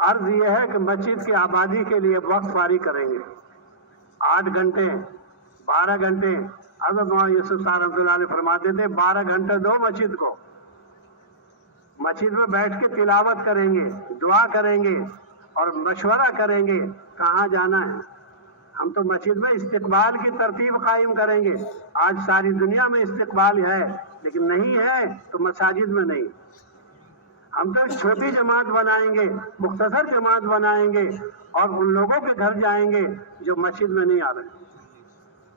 अर्ज ये है कि मस्जिद की आबादी के लिए वक्त फारिग करेंगे 8 घंटे 12 घंटे। हज़रत मौलाना यूसुफ साहब रहमतुल्लाह अलैह फरमाते थे 12 घंटे दो मस्जिद को, मस्जिद में बैठ के तिलावत करेंगे, दुआ करेंगे और मशवरा करेंगे कहाँ जाना है। हम तो मस्जिद में इस्तिकबाल की तरतीब कायम करेंगे। आज सारी दुनिया में इस्तिकबाल है, लेकिन नहीं है तो मसाजिद में नहीं। हम तो छोटी जमात बनाएंगे, मुख्तसर जमात बनाएंगे और उन लोगों के घर जाएंगे जो मस्जिद में नहीं आ रहे।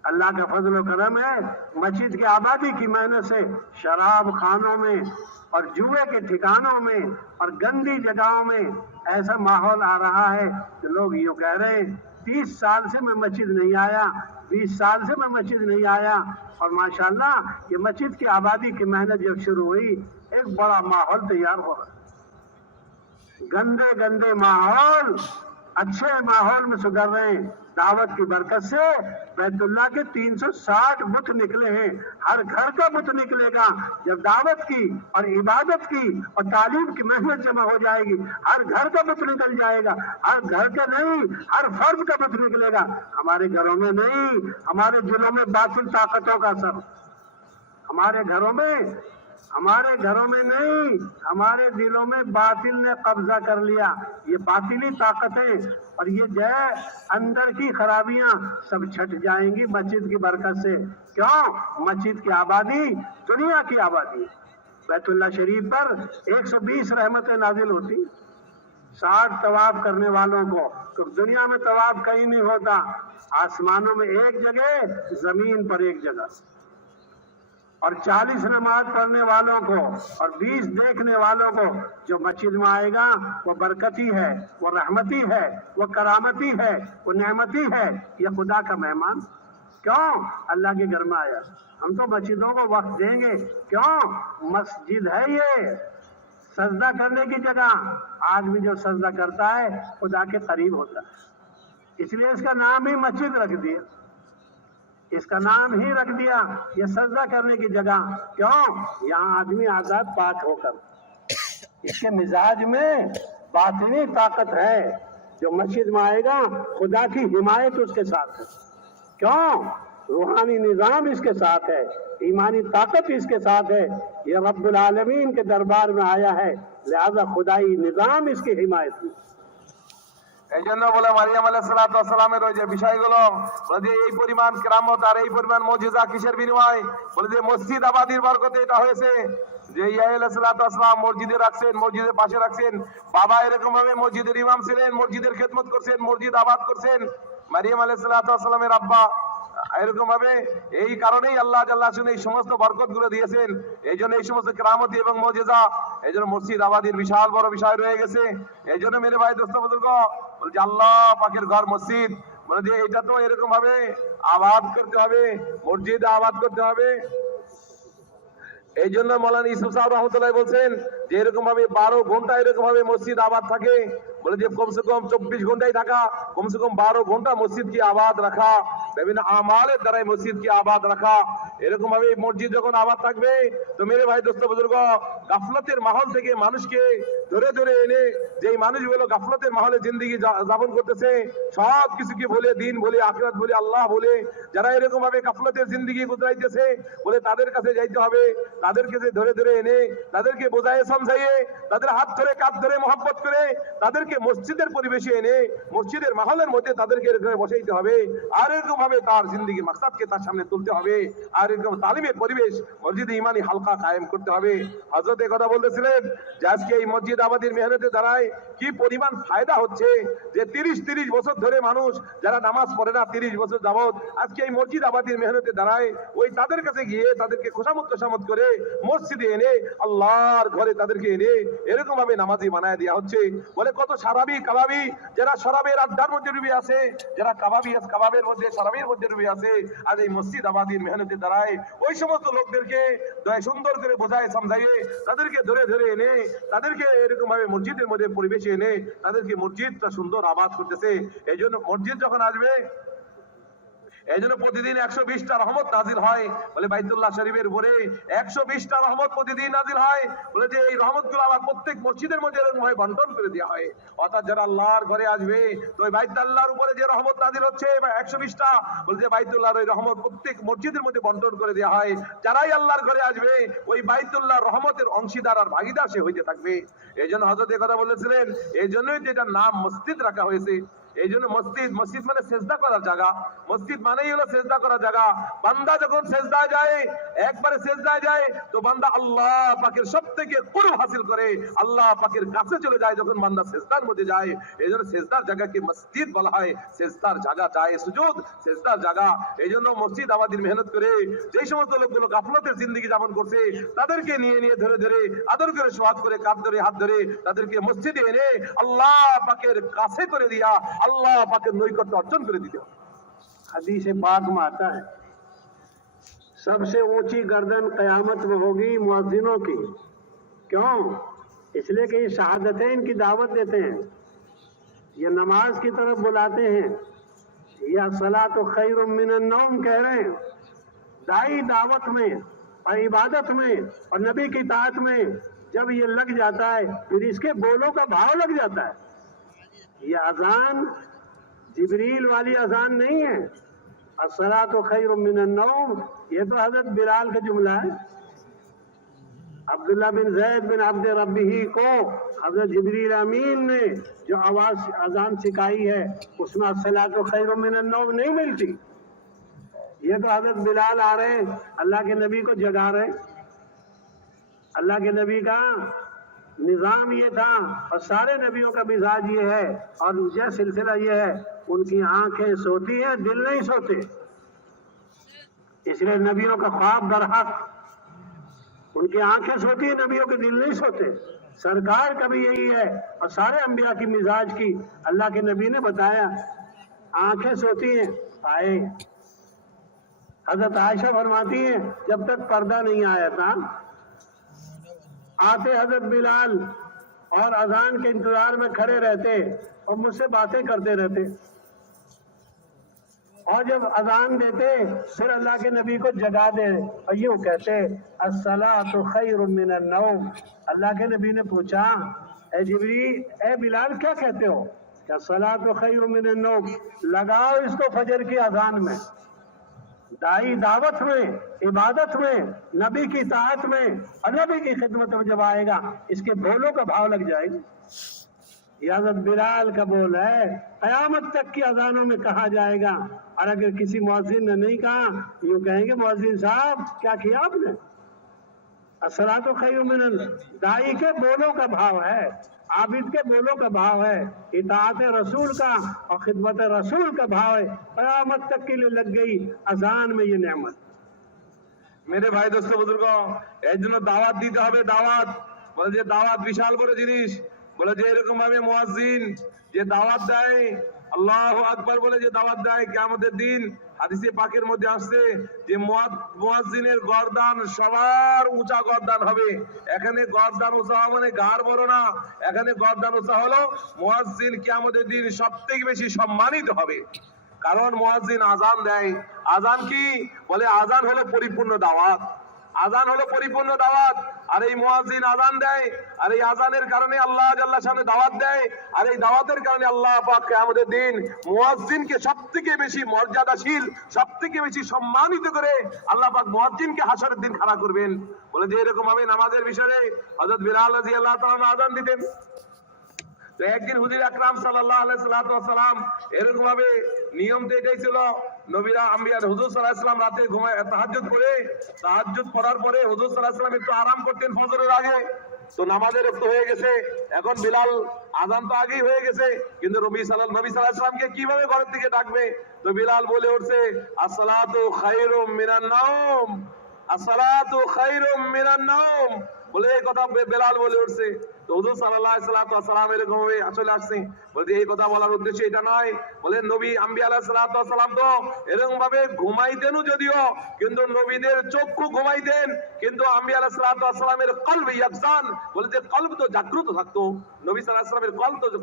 अल्लाह का फजल व करम है, मस्जिद की आबादी की मेहनत से शराब खानों में और जुए के ठिकानों में और गंदी जगहों में ऐसा माहौल आ रहा है कि लोग यूँ कह रहे हैं 30 साल से मैं मस्जिद नहीं आया, 20 साल से मैं मस्जिद नहीं आया। और माशाल्लाह ये मस्जिद की आबादी की मेहनत जब शुरू हुई एक बड़ा माहौल तैयार हो रहा। गंदे गंदे माहौल अच्छे माहौल में सुधर रहे हैं। दावत की बरकत से बैतुल्लाह के 360 बुत निकले हैं। हर घर का बुत निकलेगा जब दावत की और इबादत की और तालीम की मेहनत जमा हो जाएगी। हर घर का बुत निकल जाएगा, हर घर का नहीं हर फर्द का बुत निकलेगा। हमारे घरों में नहीं, हमारे दिलों में बातिल ताकतों का असर, हमारे घरों में नहीं, हमारे दिलों में बातिल ने कब्जा कर लिया। ये बातिली ताकतें और ये जय अंदर की खराबियां सब छट जाएंगी मस्जिद की बरकत से। क्यों? मस्जिद की आबादी दुनिया की आबादी। बैतुल्लाह शरीफ पर 120 रहमतें नाजिल होती, 60 तवाफ करने वालों को। तो दुनिया में तवाफ कहीं नहीं होता, आसमानों में एक जगह, जमीन पर एक जगह। और 40 नमाज पढ़ने वालों को और 20 देखने वालों को जो मस्जिद में आएगा वो बरकती है, वो रहमती है, वो करामती है, वो नेमती है। ये खुदा का मेहमान। क्यों? अल्लाह के घर में आया। हम तो मस्जिदों को वक्त देंगे। क्यों? मस्जिद है ये सजदा करने की जगह। आदमी जो सजदा करता है खुदा के करीब होता है, इसलिए इसका नाम ही मस्जिद रख दिया, इसका नाम ही रख दिया ये सजदा करने की जगह। क्यों? यहाँ आदमी आजाद पाक होकर, इसके मिजाज में बातिनी ताकत है। जो मस्जिद में आएगा खुदा की हिमायत उसके साथ है। क्यों? रूहानी निजाम इसके साथ है, ईमानी ताकत इसके साथ है। ये रब्बुल आलमीन के दरबार में आया है, लिहाजा खुदाई निजाम इसकी हिमायत में। এই জন্য বলে মারিয়াম আলাইহিস সালামের ওই যে বিষয়গুলো বলে যে এই পরিমাণ কেরামত আর এই পরিমাণ মুজিজা কিসের বিনিময়? বলে যে মসজিদ আবাদির বরকতে এটা হয়েছে। যে ইয়া আলাইহিস সালাম মসজিদে রাখছেন, মসজিদের পাশে রাখছেন। বাবা এরকম ভাবে মসজিদের ইমাম ছিলেন, মসজিদের খেদমত করছেন, মসজিদ আবাদ করছেন। মারিয়াম আলাইহিস সালামের আব্বা এরকম ভাবে এই কারণেই আল্লাহ জাল্লাহ শুনে এই সমস্ত বরকত গুলো দিয়েছেন। এই জন্য এই সমস্ত কেরামতি এবং মুজিজা, এই জন্য মসজিদ আবাদির বিশাল বড় বিষয় রয়ে গেছে। এই জন্য মেরে ভাই দোস্ত বুজুর্গ বলে যে আল্লাহ পাকের ঘর মসজিদ, মানে যে এটা তো এরকম ভাবে আবাদ করতে হবে, মসজিদ আবাদ করতে হবে। এই জন্য মৌলানা ইউসুফ সাহেব রহমতুল্লাহ বলছেন যে এরকম ভাবে 12 ঘন্টা এরকম ভাবে মসজিদ আবাদ থাকে। বলে যে কমসে কম 24 ঘন্টায় থাকা, কমসে কম 12 ঘন্টা মসজিদ কি আবাদ রাখা, বিভিন্ন আমালের দ্বারাই মসজিদ কি আবাদ রাখা। এরকম ভাবে মসজিদ যখন আবাদ থাকবে তো মেরে ভাই দোস্ত বুজুর্গ গাফলতের মাহল থেকে মানুষকে ধরে ধরে এনে, যেই মানুষগুলো গাফলতের মাহলে জিন্দেগি যাপন করতেছে, সব কিছুকে বলে দিন বলে আখিরাত বলে আল্লাহ বলে যারা এরকম ভাবে গাফলতের জিন্দেগি গুজরাইতেছে, বলে তাদের কাছে যাইতে হবে, তাদেরকে যে ধরে ধরে এনে তাদেরকে বোঝায় সমঝাইয়ে তাদের হাত ধরে কাঁধ ধরে মহব্বত করে তাদেরকে মসজিদের পরিবেশে এনে মসজিদের মাহলের মধ্যে তাদেরকে এরকম বসাইতে হবে। আর এরকম ভাবে তার জিন্দেগির মাকসাদকে তার সামনে তুলতে হবে। আর এরকম তালিমের পরিবেশ মসজিদে ইমানি হালকা কায়েম করতে হবে। হযরত এই কথা বলতেছিলেন যে আজকে এই মসজিদ আবাদের মেহনতের দ্বারাই কি পরিমাণ ফায়দা হচ্ছে। যে 30 বছর ধরে মানুষ যারা নামাজ পড়ে না 30 বছর যাবত আজকে এই মসজিদ আবাদের মেহনতের দ্বারাই ওই তাদের কাছে গিয়ে তাদেরকে খোশামত তোশামত করে মসজিদে এনে আল্লাহর ঘরে তাদেরকে এনে এরকম ভাবে নামাজি বানায় দেওয়া হচ্ছে। বলে কত সারাবি কাবাবি যারা শরাবের আড্ডার মধ্যে ডুবে আছে, যারা কাবাবের মধ্যে শরাবের মধ্যে ডুবে আছে, আর এই মসজিদ আবাদের মেহনতের দ্বারাই ওই সমস্ত লোকদেরকে সুন্দর করে বোঝায় সমঝাইয়ে তাদেরকে ধরে ধরে এনে তাদেরকে এরকম ভাবে মসজিদের মধ্যে পরিবেশে এনে তাদেরকে মসজিদটা সুন্দর আবাদ করতেছে। এই জন্য মসজিদ যখন আসবে এই জন্য প্রতিদিন 120টা রহমত নাজিল হয়। বলে বাইতুল্লাহ শরীফের উপরে 120টা রহমত প্রতিদিন নাজিল হয়। বলে যে এই রহমতগুলো আবার প্রত্যেক মসজিদের মধ্যে এরকম ভাবে বন্টন করে দেওয়া হয়। অর্থাৎ যারা আল্লাহর ঘরে আসবে তো ওই বাইতুল্লাহর উপরে যে রহমত নাজিল হচ্ছে 120টা, বলে যে বাইতুল্লাহর ওই রহমত প্রত্যেক মসজিদের মধ্যে বন্টন করে দেওয়া হয়। যারাই আল্লাহর ঘরে আসবে ওই বাইতুল্লাহর রহমতের অংশীদার আর ভাগীদার সে হইতে থাকবে। এই জন্য হযরত এই কথা বলেছিলেন, এই জন্যই তো এটার নাম মসজিদ রাখা হয়েছে। এই জন্য মসজিদ, মসজিদ মানে সেজদা করার জায়গা। মসজিদ মানেই হলো সেজদা করার জায়গা। বান্দা যখন সেজদায় যায়, একবারে সেজদায় যায়, তো বান্দা আল্লাহ পাকের সবথেকে কুরব হাসিল করে, আল্লাহ পাকের কাছে চলে যায় যখন বান্দা সেজদার মধ্যে যায়। এই জন্য সেজদার জায়গাকে মসজিদ বলা হয়। সেজদার জায়গা যায় সুজুদ, সেজদার জায়গা। এই জন্য মসজিদ আবাদির মেহনত করে যেই সমস্ত লোকগুলো গাফলতের জিন্দেগি যাপন করছে তাদেরকে নিয়ে নিয়ে ধরে ধরে আদর করে সোহাগ করে কাঁধ ধরে হাত ধরে তাদেরকে মসজিদে এনে আল্লাহ পাকের কাছে করে দিয়া আল্লাহ পাকের নৈকট্য অর্জন করে দিতে হবে। हदीस पाक में आता है, सबसे ऊंची गर्दन कयामत में होगी मुअज्जिनों की। क्यों? इसलिए कि ये शहादतें इनकी दावत देते हैं, ये नमाज की तरफ बुलाते हैं, या सलातो खैरुम मिनन नौम कह रहे हैं। दाई दावत में और इबादत में और नबी की ताअत में जब ये लग जाता है, फिर इसके बोलों का भाव लग जाता है। ये अजान जिब्रील वाली अजान नहीं है। अस्सलातु खैरुम मिनन नौम, ये तो हजरत बिलाल का जुमला है। अब्दुल्ला बिन जैद बिन अब्द रब्बिही को हजरत जिब्रील अमीन ने जो आवाज अजान सिखाई है उसमें अस्सलातु खैरुम मिनन नौम नहीं मिलती। ये तो हजरत बिलाल आ रहे हैं, अल्लाह के नबी को जगा रहे हैं। अल्लाह के नबी का निजाम ये था और सारे नबियों का मिजाज ये है और ये सिलसिला ये है, उनकी आंखें सोती हैं, दिल नहीं सोते। इसलिए नबियों का ख्वाब बरहक, उनकी आंखें सोती हैं, नबियों के दिल नहीं सोते। सरकार का भी यही है और सारे अंबिया की मिजाज की अल्लाह के नबी ने बताया। आंखें सोती हैं, आए हजरत आयशा फरमाती हैं जब तक पर्दा नहीं आया था आते हजरत बिलाल और अजान के इंतजार में खड़े रहते और मुझसे बातें करते रहते, और जब अजान देते फिर अल्लाह के नबी को जगा दे और यूं कहते अस्सलातु खैरुम मिनन नौम। अल्लाह के नबी ने पूछा, ए जिब्रील, ए बिलाल क्या कहते हो? क्या अस्सलातु खैरुम मिनन नौम, लगाओ इसको फजर की अजान में। दाई दावत में, इबादत में, नबी की ताअत में और नबी की खिदमत में जब आएगा इसके बोलों का भाव लग जाएगा। ये हज़रत बिलाल का बोल है, क़यामत तक की अजानों में कहा जाएगा। और अगर किसी मुअज्जिन ने नहीं कहा, यूं कहेंगे मुअज्जिन साहब क्या किया आपने? अस्सलातु खैरुम मिनन, दाई के बोलों का भाव है, आबिद के बोलों का भाव है, इताअत रसूल का और खिदमत रसूल का भाव है। क़यामत तक के लिए लग गई अजान में ये नेमत। मेरे भाई दोस्तों बुजुर्गों, এর জন্য দাওয়াত দিতে হবে। দাওয়াত বলে যে দাওয়াত বিশাল বড় জিনিস। বলে যে এরকম ভাবে মুয়াজ্জিন যে দাওয়াত দেয়, আল্লাহু আকবার বলে যে দাওয়াত দেয়, কিয়ামতের দিন হাদিসে পাকের মধ্যে আসছে যে মুয়াজ্জিনের গর্দান সবার উঁচা গর্দান হবে। এখানে গর্দান উঁচা মানে গাড় বড় না, এখানে গর্দান উঁচা হলো মুয়াজ্জিন কিয়ামতের দিন সবথেকে বেশি সম্মানিত হবে। কারণ মুয়াজ্জিন আজান দেয়। আজান কি? বলে আজান হলো পরিপূর্ণ দাওয়াত। আজান হলো পরিপূর্ণ দাওয়াত। আর এই মুয়াজ্জিন আজান দেয়, আর এই আজানের কারণে আল্লাহ জাল্লাহ শানে দাওয়াত দেয়, আর এই দাওয়াতের কারণে আল্লাহ পাক কিয়ামতের দিন মুয়াজ্জিনকে সবথেকে বেশি মর্যাদাশীল, সবথেকে বেশি সম্মানিত করে আল্লাহ পাক মুয়াজ্জিনকে হাসরের দিন খাড়া করবেন। বলে যে এরকম ভাবে নামাজের বিষয়ে হযরত বিলাল রাদিয়াল্লাহু তাআলা আযান দিতেন। তো একদিন হুজুর আকরাম সাল্লাল্লাহু আলাইহি ওয়াসাল্লাম এরকম ভাবে নিয়ম তো এটাই ছিল, নবীরা আম্বিয়া হুজুর সাল্লাল্লাহু আলাইহি ওয়াসাল্লাম রাতে ঘুমায় তাহাজ্জুদ করে, তাহাজ্জুদ পড়ার পরে হুজুর সাল্লাল্লাহু আলাইহি ওয়াসাল্লাম একটু আরাম করতেন ফজরের আগে। তো নামাজের একটু হয়ে গেছে, এখন বিলাল আযান তো আগেই হয়ে গেছে, কিন্তু নবী সাল্লাল্লাহু আলাইহি ওয়াসাল্লামকে কিভাবে ঘর থেকে ডাকবে? তো বিলাল বলে উঠছে আসসালাতু খায়রুম মিনান নাওম, আসসালাতু খায়রুম মিনান নাওম। বলে এই কথা বেলাল বলে উঠছে। তো হুজুর সাল্লাল্লাহু আলাইহি ওয়াসাল্লাম এরকম ভাবে আসলে আসছেন, বলে এই কথা বলার উদ্দেশ্য এটা নয়। বলে নবী আম্বিয়া আলাইহিস সালাম তো এরকম ভাবে ঘুমাইতেনও যদিও, কিন্তু নবীদের চক্ষু ঘুমাইতেন, কিন্তু আম্বিয়া আলাইহিস সালামের কলব ইয়াকজান, বলে যে কলব তো জাগ্রত থাকতো। নবী সাল্লাল্লাহু আলাইহি ওয়াসাল্লামের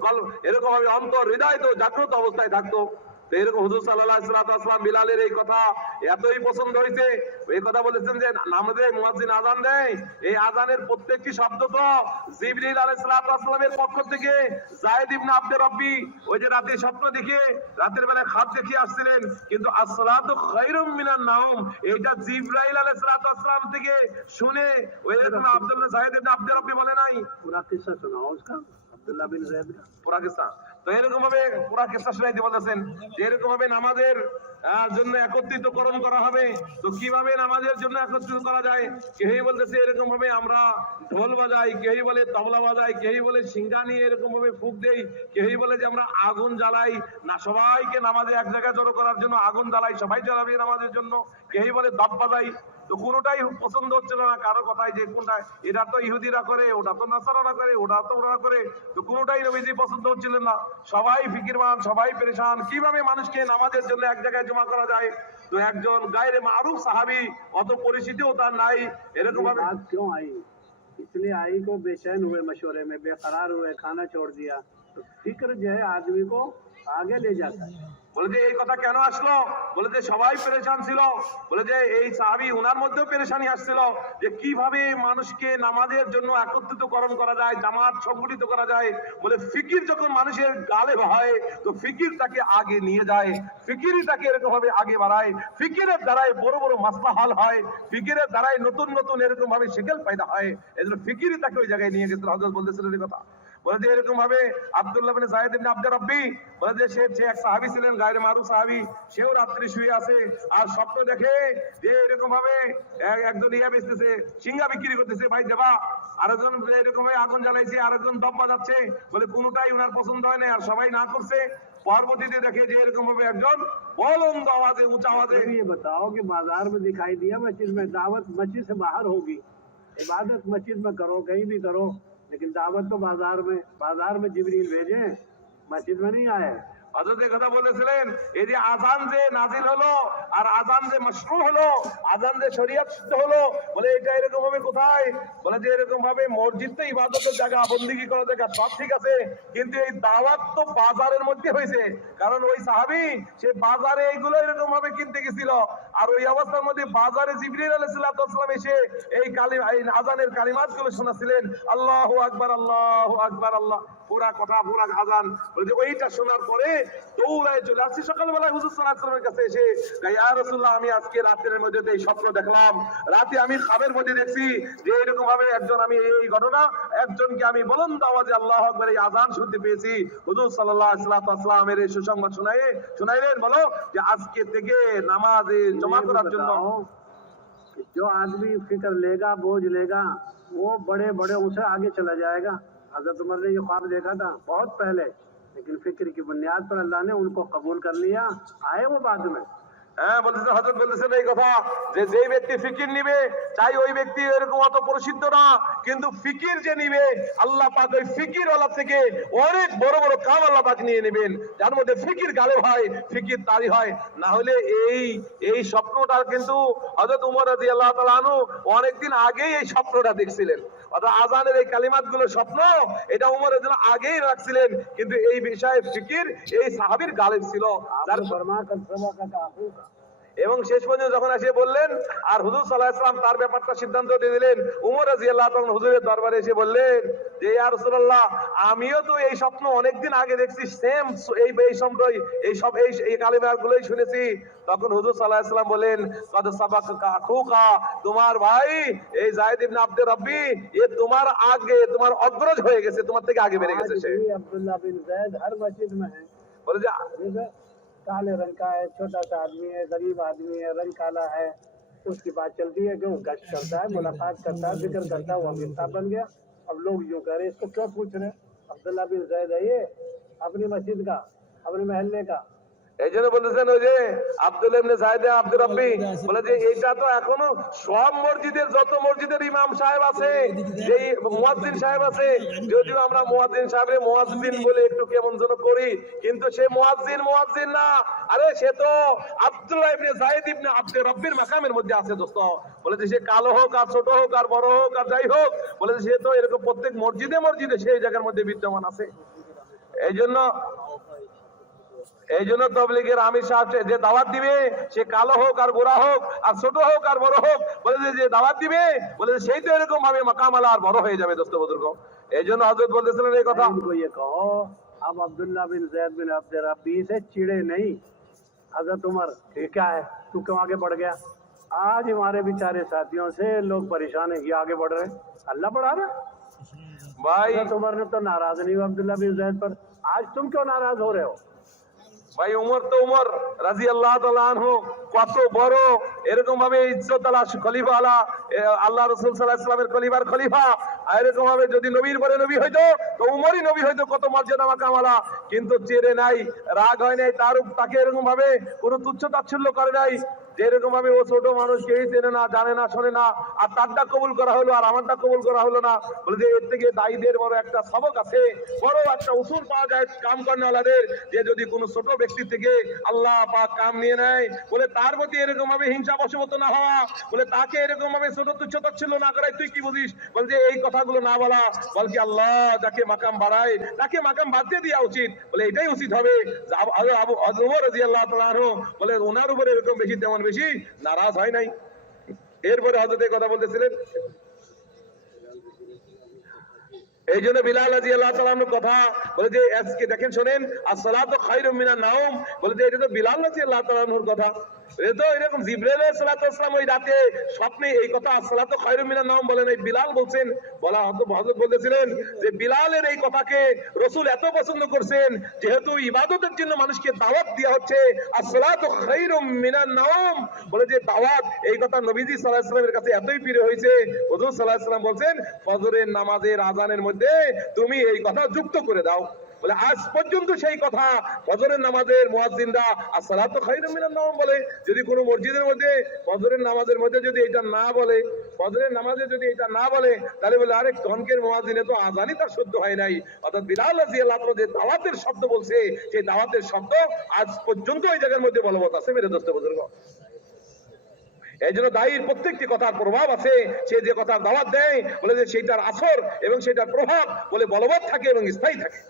কলব এরকম ভাবে অন্তর হৃদয় তো জাগ্রত অবস্থায় থাকতো। তো এরকম হুজুর সাল্লাল্লাহু আলাইহি ওয়াসাল্লাম বিলালের এই কথা এতই পছন্দ হয়েছে, এই কথা বলেছেন যে নামাজে মুয়াজ্জিন আযান দেয়, এই আযানের প্রত্যেকটি শব্দ তো জিবরিল আলাইহিস সালামের পক্ষ থেকে যায়েদ ইবনে আব্দে রব্বি ওই যে রাতে স্বপ্ন দেখে রাতের বেলা খাদ দেখে আসছিলেন, কিন্তু আসসালাতু খায়রুম মিনান নাওম এটা জিবরাইল আলাইহিস সালাম থেকে শুনে ওই এরকম আব্দুল্লাহ যায়েদ ইবনে আব্দে রব্বি বলে নাই। पूरा किस्सा सुनाओ उसका, अब्दुल्ला बिन ज़ैद का। পুরা কিসসা তো এরকম ভাবে পুরা কিসসা শুনাইতে বলতেছেন যে এরকম ভাবে নামাজের জন্য একত্রিতকরণ করা হবে। তো কিভাবে নামাজের জন্য একত্রিত করা যায়, কেউই বলতেছে এরকম ভাবে আমরা ঢোল বাজাই, কেউই বলে তবলা বাজাই, কেউই বলে সিংহা নিয়ে এরকম ভাবে ফুঁক দেই, কেউই বলে যে আমরা আগুন জ্বালাই না, সবাইকে নামাজে এক জায়গায় জড়ো করার জন্য আগুন জ্বালাই, সবাই জ্বালাবে নামাজের জন্য, কেউই বলে দাব বাজাই। তো কোনোটাই পছন্দ হচ্ছিল না কারো কথাই, যে কোনটা এটা তো ইহুদিরা করে, ওটা তো নাসারারা করে, ওটা তো ওরা করে, তো কোনোটাই নবীজি পছন্দ হচ্ছিলেন না। সবাই ফিকিরমান, সবাই পেরেশান, কিভাবে মানুষকে নামাজের জন্য এক জায়গায় জমা করা যায়। তো একজন গায়রে মারুফ সাহাবী, অত পরিচিতিও তার নাই, এরকম ভাবে बात क्यों आई? इसलिए आई को बेचैन हुए, मशवरे में बेकरार हुए, खाना छोड़ दिया। तो फिक्र जो है आदमी को आगे ले जाता है। বলে যে এই কথা কেন আসলো, বলে যে সবাই পেরেশান ছিল, বলে যে এই সাহাবী উনার মধ্যেও পেরেশানি আসছিল যে কিভাবে মানুষকে নামাজের জন্য একত্রিতকরণ করা যায়, জামাত সংগঠিত করা যায়। বলে ফিকির যখন মানুষের গালেব হয় তো ফিকির তাকে আগে নিয়ে যায়, ফিকিরই তাকে এরকম ভাবে আগে বাড়ায়, ফিকিরের দ্বারাই বড় বড় মাসলা হল হয়, ফিকিরের দ্বারাই নতুন নতুন এরকম ভাবে শিকল পয়দা হয়। এজন্য ফিকিরই তাকে ওই জায়গায় নিয়ে গেছিল। হযরত বলতেছিলেন এই কথা, বলে যে এরকম ভাবে আব্দুল্লাহ বিন যায়েদ ইবনে আব্দে রব্বি, বলে যে সে এক সাহাবী ছিলেন, গায়রে মারুফ সাহাবী, সেও রাত্রি শুয়ে আছে আর স্বপ্ন দেখে যে এরকম ভাবে একজন ইয়া বেচতেছে, সিংহা বিক্রি করতেছে, ভাই দেবা, আরেকজন এরকম ভাবে আগুন জ্বালাইছে, আরেকজন দম বাজাচ্ছে, বলে কোনোটাই উনার পছন্দ হয় না, আর সবাই না করছে। পরবর্তীতে দেখে যে এরকম ভাবে একজন বলন্দ আওয়াজে, উঁচা আওয়াজে, ये बताओ कि बाजार में दिखाई दिया मस्जिद में, दावत मस्जिद से बाहर होगी, इबादत मस्जिद में करो, कहीं भी करो, लेकिन दावत तो बाजार में जिब्रील भेजे, मस्जिद में नहीं आए। হযরত এই কথা বলেছিলেন, এই যে আযান যে নাজিল হলো আর আযান যে মাশরু হলো, আযান যে শরীয়ত সিদ্ধ হলো, বলে এটা এরকম ভাবে কোথায়, বলে যে এরকম ভাবে মসজিদ তো ইবাদতের জায়গা, বন্দেগী করার জায়গা, সব ঠিক আছে, কিন্তু এই দাওয়াত তো বাজারের মধ্যে হয়েছে। কারণ ওই সাহাবী সে বাজারে এইগুলো এরকম ভাবে কিনতে গেছিল, আর ওই অবস্থার মধ্যে বাজারে জিবরিল আলাইহিস সালাম এসে এই এই আযানের কালিমাতগুলো শোনাছিলেন, আল্লাহু আকবার, আল্লাহু আকবার, আল্লাহ, পুরা কথা, পুরা আযান। বলে যে ওইটা শোনার পরে দৌড়ায় চলে আসছি সকালবেলায় হুজুর সাল্লাল্লাহু আলাইহি ওয়াসাল্লামের কাছে এসে, ইয়া রাসূলুল্লাহ, আমি আজকে রাতের মধ্যে এই স্বপ্ন দেখলাম, রাতে আমি খাবের মধ্যে দেখছি যে এরকম ভাবে একজন, আমি এই ঘটনা, একজনকে আমি বুলন্দ আওয়াজে আল্লাহু আকবার এই আযান শুনতে পেয়েছি। হুজুর সাল্লাল্লাহু আলাইহি ওয়াসাল্লামের এই সুসংবাদ শুনাইলেন, বলো যে আজকে থেকে নামাজে জমা করার জন্য। जो आदमी फिक्र लेगा, बोझ लेगा, वो बड़े बड़े उसे आगे चला जाएगा। हजरत उमर ने ये ख्वाब देखा था बहुत पहले, लेकिन फिक्र की बुनियाद पर अल्लाह ने उनको कबूल कर लिया, आए वो बाद में। হ্যাঁ, বলতেছে হযরত বলতেছেন এই কথা যে যেই ব্যক্তি ফিকির নিবে, চাই ওই ব্যক্তি এরকম অত প্রসিদ্ধ না, কিন্তু ফিকির যে নিবে আল্লাহ পাক ওই ফিকির ওয়ালা থেকে অনেক বড় বড় কাম আল্লাহ পাক নিয়ে নেবেন, যার মধ্যে ফিকির গালেব হয়, ফিকির তারি হয়। না হলে এই স্বপ্নটা কিন্তু হযরত উমর রাদিয়াল্লাহু তাআলা আনহু অনেকদিন আগেই এই স্বপ্নটা দেখছিলেন, অর্থাৎ আযানের এই কালিমাতগুলো স্বপ্ন এটা উমরের জন্য আগেই রাখছিলেন, কিন্তু এই বিষয়ে ফিকির এই সাহাবীর গালেব ছিল। যার फरमा कर समा का काफू এবং শেষ পর্যন্ত যখন এসে বললেন আর হুজুর সাল্লাল্লাহু আলাইহি ওয়াসাল্লাম তার ব্যাপারটা সিদ্ধান্ত দিয়ে দিলেন, উমর রাদিয়াল্লাহু তাআলা হুজুরের দরবারে এসে বললেন যে ইয়া রাসূলুল্লাহ, আমিও তো এই স্বপ্ন অনেকদিন আগে দেখছি, সেম এই সম্পর্কে এই কালিমাগুলোই শুনেছি। তখন হুজুর সাল্লাল্লাহু আলাইহি ওয়াসাল্লাম বলেন, কদ সাবাকা আখুকা, তোমার ভাই এই যায়েদ ইবনে আব্দে রব্বি এ তোমার আগে, তোমার অগ্রজ হয়ে গেছে, তোমার থেকে আগে বেড়ে গেছে সে। अब्दुल्ला बिन ज़ैद हर मस्जिद में है, বলে যে काले रंग का है, छोटा सा आदमी है, गरीब आदमी है, रंग काला है, उसकी बात चलती है कि वो गश्त करता है, मुलाकात करता है, जिक्र करता है, वो अमीर बन गया। अब लोग यूं कह रहे, इसको क्यों पूछ रहे? अब्दुल्ला बिन ज़ैद है ये, अपनी मस्जिद का, अपने महल्ले का। এই জন্য বলতেছেন ওই যে আব্দুল্লাহ ইবনে যায়েদ আব্দুর রব্বি, বলে যে এইটা তো এখনো সব মসজিদের, যত মসজিদের ইমাম সাহেব আছে, যেই মুয়াজ্জিন সাহেব আছে, যদিও আমরা মুয়াজ্জিন সাহেবের মুয়াজ্জিন বলে একটু কেমন যেন করি, কিন্তু সে মুয়াজ্জিন না, আরে সে তো আব্দুল্লাহ ইবনে যায়েদ ইবনে আব্দে রব্বির মাকামের মধ্যে আছে দোস্ত। বলে যে সে কালো হোক আর ছোট হোক আর বড় হোক আর যাই হোক, বলে যে সে তো এরকম প্রত্যেক মসজিদে সেই জায়গার মধ্যে বিদ্যমান আছে। এই জন্য এই জন্য তবলিগের আমির সাহেব যে দাওয়াত দিবে সে কালো হোক আর গোরা হোক আর ছোট হোক আর বড় হোক, বলে যে দাওয়াত দিবে বলে সেই তো এরকম ভাবে মাকামালা আর বড় হয়ে যাবে দোস্ত বুজুর্গ। এই জন্য হযরত বলতেছিলেন এই কথা। इनको ये कहो अब अब्दुल्ला बिन जैद बिन अब्द रब्बी से चिड़े नहीं। हजरत उमर ये क्या है, तू क्यों आगे बढ़ गया? आज हमारे बेचारे साथियों से लोग परेशान है, ये आगे बढ़ रहे हैं, अल्लाह बढ़ा रहा है। ভাই हजरत उमर ने तो नाराज नहीं हुआ अब्दुल्ला बिन जैद पर, आज तुम क्यों नाराज हो रहे हो? ভাই উমর তো উমর রাদিয়াল্লাহু তাআলা আনহু কত বড় এরকম ভাবে ইজ্জত আলা খলিফা আলা আল্লাহ রাসূল সাল্লাল্লাহু আলাইহি ওয়াসাল্লামের খলিফার খলিফা, এরকম ভাবে যদি নবীর পরে নবী হইতো তো উমরই নবী হইতো, কত মর্যাদা মাকামালা। কিন্তু চেরে নাই, রাগ হয় নাই, তাকে এরকম ভাবে কোনো তুচ্ছ তাচ্ছিল্য করে নাই, যেরকম ভাবে ও ছোট মানুষ, কেউই চেনে না, জানে না, শোনে না, আর তারটা কবুল করা হলো আর আমারটা কবুল করা হলো না। বলে যে এর থেকে দায়ীদের বড় একটা সবক আছে, বড় একটা উসুল পাওয়া যায় কাম কর্নেওয়ালাদের, যে যদি কোনো ছোট ব্যক্তি থেকে আল্লাহ পাক কাম নিয়ে নেয়, বলে তার প্রতি এরকম ভাবে হিংসা বশবর্ত না হওয়া, বলে তাকে এরকম ভাবে ছোট তুচ্ছ তাচ্ছিল্য না করাই, তুই কি বুঝিস, বলে যে এই কথাগুলো না বলা, বলকি আল্লাহ যাকে মাকাম বাড়ায় তাকে মাকাম বাড়তে দেওয়া উচিত, বলে এটাই উচিত হবে। আবু ওমর রাদিয়াল্লাহু তাআলা আনহু বলে ওনার উপরে এরকম বেশি তেমন বেশি নারাজ হয় নাই। এরপরে হযরত এই কথা বলতেছিলেন, এই জন্য বিলাল রাদিয়াল্লাহু তাআলা আনহুর কথা বলে যে আজকে দেখেন শোনেন, as-salatu খায়রুম মিনান নাওম, বলে যে এটা তো বিলাল রাদিয়াল্লাহু তাআলা আনহুর কথা। এতো এরকম জিবরাইল আলাইহিস সালাতু ওয়াস সালাম ওই রাতে স্বপ্নে এই কথা as-salatu খায়রুম মিনান নাওম বলেন, এই বিলাল বলছেন, বলা হযরত বলতেছিলেন যে বিলালের এই কথাকে রাসূল এত পছন্দ করছেন, যেহেতু ইবাদতের জন্য মানুষকে দাওয়াত দেওয়া হচ্ছে, as-salatu খায়রুম মিনান নাওম, বলে যে দাওয়াত এই কথা নবীজি সাল্লাল্লাহু আলাইহি ওয়াসাল্লামের কাছে এতই প্রিয় হয়েছে, হুজুর সাল্লাল্লাহু আলাইহি ওয়াসাল্লাম বলছেন ফজরের নামাজের আযানের মধ্যে তুমি এই কথা যুক্ত করে দাও। বলে আজ পর্যন্ত সেই কথা ফজরের নামাজের মুয়াজ্জিনরা as-salatu খায়রুম মিনান নাওম বলে। যদি কোনো মসজিদের মধ্যে ফজরের নামাজের মধ্যে যদি এটা না বলে, ফজরের নামাজে যদি এটা না বলে, তাহলে বলে আরে ধনকের মুয়াজ্জিনে তো আযানই তার শুদ্ধ হয় নাই। অর্থাৎ বিলাল রাদিয়াল্লাহু তাআলা যে দাওয়াতের শব্দ বলছে, সেই দাওয়াতের শব্দ আজ পর্যন্ত এই জায়গার মধ্যে বলবৎ আছে মেরে দোস্ত বুজুর্গ। এই জন্য দায়ীর প্রত্যেকটি কথার প্রভাব আছে, সে যে কথার দাওয়াত দেয় বলে যে সেইটার আসর এবং সেইটার প্রভাব বলে বলবৎ থাকে এবং স্থায়ী থাকে।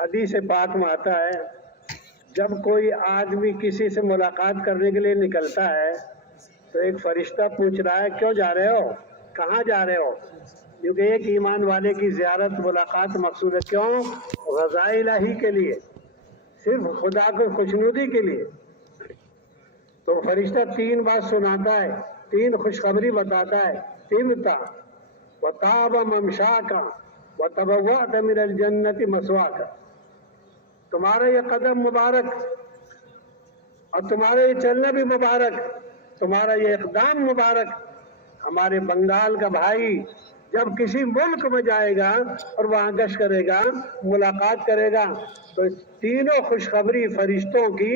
हदीस पाक में आता है, जब कोई आदमी किसी से मुलाकात करने के लिए निकलता है तो एक फरिश्ता पूछ रहा है क्यों जा रहे हो, कहाँ जा रहे हो? क्योंकि एक ईमान वाले की ज़ियारत मुलाकात मकसूद है, क्यों? रज़ा इलाही के लिए, सिर्फ खुदा को खुशनुदी के लिए। तो फरिश्ता 3 बात सुनाता है, 3 खुशखबरी बताता है, तिमता व ताबा ममशाका व तबव्वअत मिनल जन्नति मस्वाका, तुम्हारा ये कदम मुबारक और तुम्हारा ये चलना भी मुबारक, तुम्हारा ये इक़दाम मुबारक। हमारे बंगाल का भाई जब किसी मुल्क में जाएगा और वहाँ गश्त करेगा, मुलाकात करेगा, तो तीनों खुशखबरी फरिश्तों की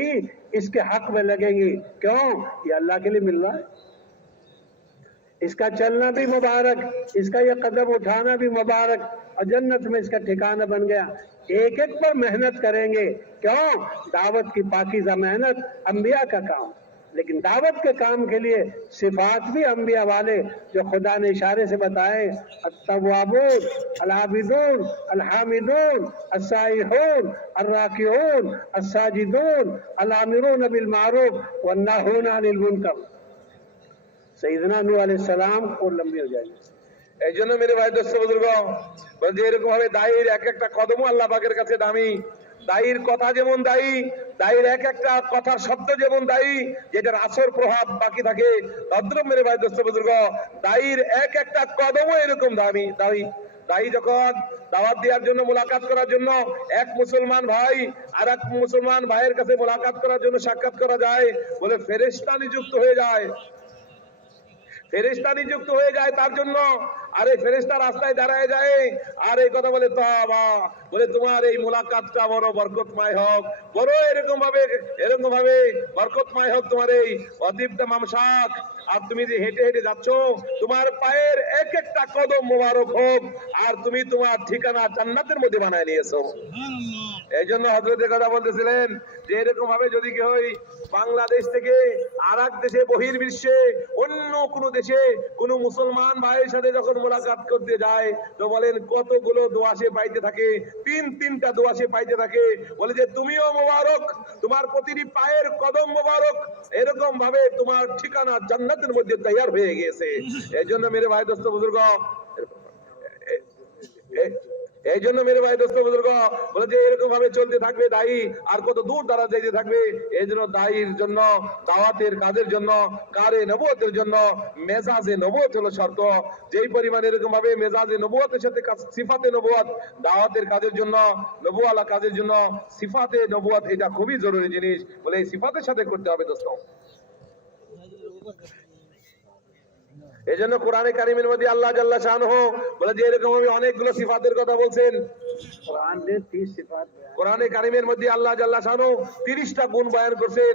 इसके हक में लगेंगी। क्यों? ये अल्लाह के लिए मिल रहा है, इसका चलना भी मुबारक, इसका ये कदम उठाना भी मुबारक, और जन्नत में इसका ठिकाना बन गया। एक एक पर मेहनत करेंगे, क्यों? दावत की पाकीज़ा मेहनत अंबिया का काम, लेकिन दावत के काम के लिए सिफात भी अंबिया वाले जो खुदा ने इशारे से बताए, अत्तवाबून अल-आबिदून अल-हामिदून अस-साइहून अर-राकिऊन अस-साजिदून अल-आमिरून बिल मारूफ वन-नाहून अनिल मुनकर। सैयदना नूह अलैहिस सलाम और लंबी हो जाएगी। এই জন্য মেরে ভাই দোস্ত বুজুর্গ বলছে এরকম ভাবে দায়ীর এক একটা কদমও আল্লাহ পাকের কাছে দামি। দায়ীর কথা যেমন দায়ী, দায়ীর এক একটা কথার শব্দ যেমন দায়ী, যেটার আসর প্রভাব বাকি থাকে, তদ্রুপ মেরে ভাই দোস্ত বুজুর্গ দায়ীর এক একটা কদমও এরকম দামি। দায়ী যখন দাওয়াত দেওয়ার জন্য, মুলাকাত করার জন্য এক মুসলমান ভাই আর এক মুসলমান ভাইয়ের কাছে মুলাকাত করার জন্য সাক্ষাৎ করা যায়, বলে ফেরেশতা নিযুক্ত হয়ে যায়, ফেরেশতা নিযুক্ত হয়ে যায় তার জন্য। আর এই ফেরেশতা রাস্তায় দাঁড়ায় যায় আর এই কথা বলে, তওবা, বলে তোমার এই মুলাকাতটা বড় বরকতময় হোক, বড় এরকম ভাবে বরকতময় হোক তোমার এই অদীপ্ত মামসাক। আর তুমি যে হেঁটে হেঁটে যাচ্ছ, তোমার পায়ের এক একটা কদম মোবারক হোক, আর তুমি তোমার ঠিকানা জান্নাতের মধ্যে বানায় নিয়েছো। এই জন্য হযরতের কথা বলতেছিলেন যে এরকম ভাবে যদি কেউ বাংলাদেশ থেকে আর এক দেশে বহির্বিশ্বে অন্য কোন দেশে কোন মুসলমান ভাইয়ের সাথে যখন মোলাকাত করতে যায়, তো বলেন কতগুলো দোয়া সে পাইতে থাকে, তিনটা দোয়া সে পাইতে থাকে। বলে যে তুমিও মোবারক, তোমার প্রতিটি পায়ের কদম মোবারক, এরকম ভাবে তোমার ঠিকানা জান্নাতের মধ্যে তৈয়ার হয়ে গিয়েছে। এই জন্য মেরে ভাই দোস্ত বুজুর্গ, এই জন্য মেরে ভাই দোস্ত বুজুর্গ বলে যে এরকম ভাবে চলতে থাকবে দায়ী, আর কত দূর দ্বারা যেতে থাকবে। এই জন্য দায়ীর জন্য, দাওয়াতের কাজের জন্য, কারে নবুয়তের জন্য মেজাজে নবুয়ত হলো শর্ত। যেই পরিমাণ এরকম ভাবে মেজাজে নবুয়তের সাথে সিফাতে নবুয়ত, দাওয়াতের কাজের জন্য, নবুয়ালা কাজের জন্য সিফাতে নবুয়ত, এটা খুবই জরুরি জিনিস। বলে এই সিফাতের সাথে করতে হবে দোস্ত। এই জন্য কোরআনে কারিমের মধ্যে আল্লাহ জাল্লা শানহু বলে যে এরকম ভাবে অনেকগুলো সিফাতের কথা বলছেন। কোরআনে কারিমের মধ্যে আল্লাহ জাল্লা শানহু 30টা গুণ বয়ান করছেন।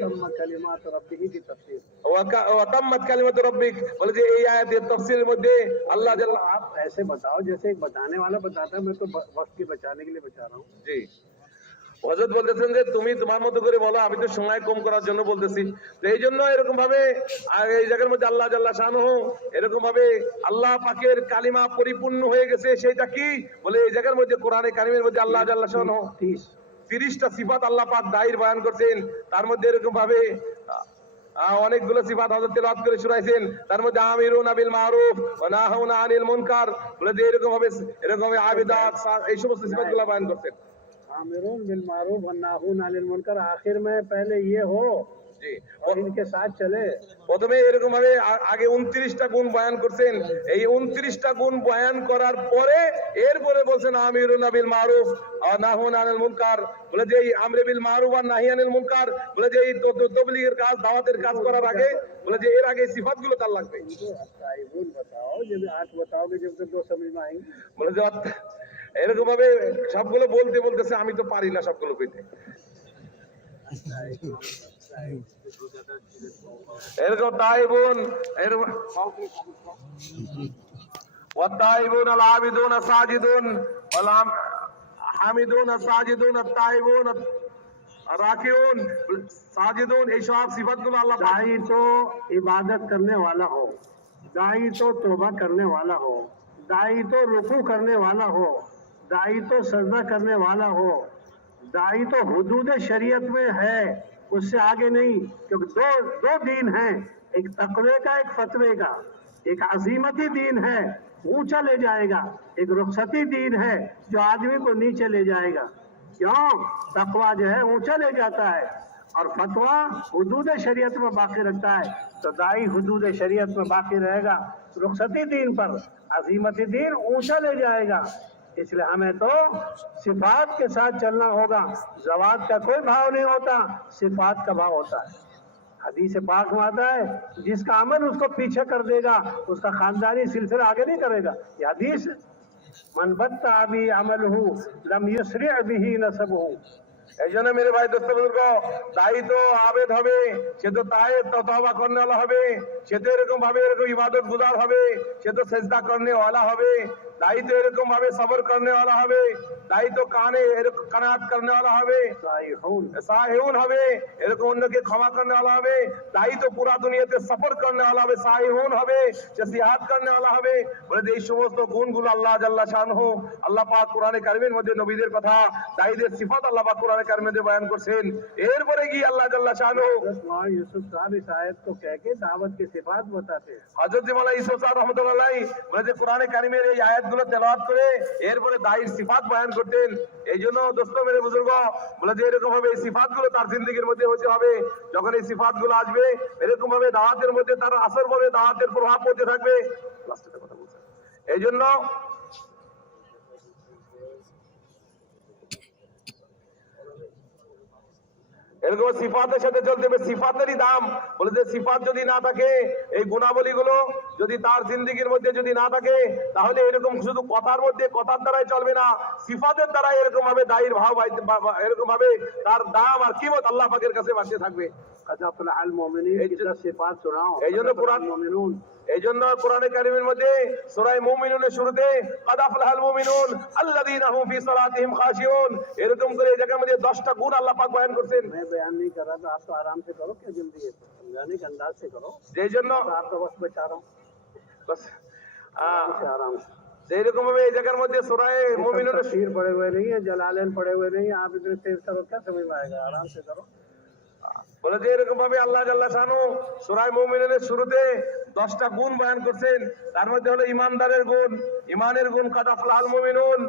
ওয়া তাম্মাত কালিমাতু রাব্বিক, বলে যে এই আয়াতের তাফসীরের মধ্যে আল্লাহ জাল্লা, आप ऐसे बताओ जैसे एक बताने वाला बताता है, मैं तो वक्त की बचाने के लिए बचा रहा हूँ। জি হযরত বলতেছেন যে তুমি তোমার মতো করে বলো, আমি তো সময় কম করার জন্য বলতেছি। তো এই জন্য এরকম ভাবে এই জায়গার মধ্যে আল্লাহ জাল্লা শানহু এরকম ভাবে আল্লাহ পাকের কালিমা পরিপূর্ণ হয়ে গেছে। সেটা কি বলে এই জায়গার মধ্যে কোরআনে কারিমের মধ্যে আল্লাহ জাল্লা শানহু 30টা সিফাত আল্লাহ পাক দায়ীর বয়ান করছেন। তার মধ্যে এরকম ভাবে অনেকগুলো সিফাত হযরত তেলাওয়াত করে শুনাইছেন। তার মধ্যে আমিরুনা বিল মারুফ ওয়া নাহাউনা আনিল মুনকার, বলে যে এরকম ভাবে আবিদাত, এই সমস্ত সিফাতগুলো বয়ান করছেন। आमिरून बिल मारूफ व नाहून अनिल मुनकर, आखिर में पहले ये हो জি और इनके साथ चले। প্রথমে এরকম ভাবে আগে 29টা গুণ বয়ান করছেন। এই 29টা গুণ বয়ান করার পরে এরপরে বলছেন আমিরুনা বিল মারুফ ওয়া নাহুনা আনিল মুনকার, বলে যে এই আমরে বিল মারুফ ওয়া নাহি আনিল মুনকার, বলে যে এই তাবলীগের কাজ, দাওয়াতের কাজ করার আগে, বলে যে এর আগে সিফাতগুলো তার লাগবে। बताओ जब 8 बताओगे जब तक 2 समझ में आएंगे। বলে যে এরকম ভাবে সবগুলো বলতে বলতেছে, আমি তো পারি না সবগুলো কইতে। এরকম তাইবুন, এরকম والتائبون العابدون الساجدون والحامدون الساجدون التائبون الراكعون साजिदून, এই সব সিফাতগুলো আল্লাহ পাক। दाई तो इबादत करने वाला हो, दाई तो तौबा करने वाला हो, दाई तो रुकू करने वाला हो, दाई तो सजदा करने वाला हो, दाई तो हुदूद शरीयत में है, उससे आगे नहीं। क्योंकि दो दीन हैं, एक तकवे का, एक फतवे का। एक अजीमती दीन है, ऊंचा ले जाएगा। एक रुखसती दीन है जो आदमी को नीचे ले जाएगा। क्यों? तकवा जो है ऊंचा ले जाता है और फतवा हुदूद शरीयत में बाकी रखता है। तो दाई हुदूद शरीयत में बाकी रहेगा, रुखसती दीन पर, अजीमती दीन ऊंचा ले जाएगा। इसलिए हमें तो सिफात के साथ चलना होगा। ज़वात का कोई भाव नहीं होता, सिफात का भाव होता है। हदीस पाक में आता है जिसका अमल उसको पीछे कर देगा, उसका खानदानी सिलसिला आगे नहीं करेगा। ये हदीस है, मन बत्ता अभी अमलहु लम युसरि बिही नसबहु। এই জন্য মেরে ভাই দোস্ত বুজুর্গ, দায়ী তো আবেদ হবে, সে তো তওবা করনে ওয়ালা হবে, সে তো এরকম ভাবে এরকম ইবাদত গুজার হবে, সে তো সেজদা করনে ওয়ালা হবে, দায়ী তো এরকম ভাবে সবর করনে ওয়ালা হবে, দায়ী তো কানাত করনে ওয়ালা হবে, সাহিহুন হবে, এরকম অন্যকে ক্ষমা করনে ওয়ালা হবে, দায়ী তো পুরা দুনিয়াতে সফর করনে ওয়ালা হবে, সাহিহুন হবে, সে জিহাদ করনে ওয়ালা হবে। বলে যে এই সমস্ত গুণগুলো আল্লাহ জাল্লা শানহু আল্লাহ পাক কোরআনে কারিমের মধ্যে নবীদের কথা, দায়ীদের সিফাত আল্লাহ পাক কোরআনে কারিমের মধ্যে বয়ান করছেন। এরপরে কি আল্লাহ জাল্লা শানহু यूसुफ साहब इस आयत को कह के दावत की सिफात बताते हैं। হযরত মাওলানা ইউসুফ সাহেব রাহমাতুল্লাহ আলাইহি বলে যে কোরআনে কারিমের এই আয়াতগুলো তেলাওয়াত করে এরপরে দায়ীর সিফাত বয়ান করতেন। এই জন্য দোস্ত মেরে বুজুর্গ, বলে যে এরকম ভাবে এই সিফাতগুলো তার জিন্দেগির মধ্যে হতে হবে। যখন এই সিফাতগুলো আসবে, এরকম ভাবে দাওয়াতের মধ্যে তার আসর ভাবে দাওয়াতের প্রভাব পড়তে থাকবে। লাস্টের কথা বলছেন। এই জন্য এরকম সিফাতের সাথে চলতে হবে, সিফাতেরই দাম। বলে যে সিফাত যদি না থাকে, এই গুণাবলীগুলো যদি তার জিন্দেগির মধ্যে যদি না থাকে, তাহলে এরকম শুধু কথার মধ্যে কথার দ্বারাই চলবে না, সিফাতের দ্বারা এরকম ভাবে দায়ীর ভাব এরকম ভাবে তার দাম আর কিমত আল্লাহ পাকের কাছে বাঁচিয়ে থাকবে। قد أفلح المؤمنين की 10 सिफात सुनाओ। এই জন্য কোরআন কোরআনে কারিমের মধ্যে সূরা মুমিনুনের শুরুতে قد أفلح المؤمنون الذين هم في صلاتهم خاشعون, এরকম করে এই জায়গার মধ্যে 10টা গুণ আল্লাহ পাক বয়ান করেছেন। मैं बयान नहीं कर रहा था, आप तो आराम से करो, क्या जल्दी है, समझाने के अंदाज से करो। এই জন্য आपका वक्त बचा रहा हूँ, বাস आराम से। এইরকম ভাবে এই জায়গার মধ্যে সূরা মুমিনুনের तफसीर पढ़े हुए नहीं है, जलालैन पढ़े हुए नहीं है, आप इतने तेज करो क्या समझ में आएगा, आराम से करो। বলে যে এরকম ভাবে আল্লাহ জাল্লা শানু সূরা মুমিনুনের শুরুতে 10টা গুণ বয়ান করছেন। তার মধ্যে হলো ইমানদারের গুণ, ইমানের গুণ قد أفلح المؤمنون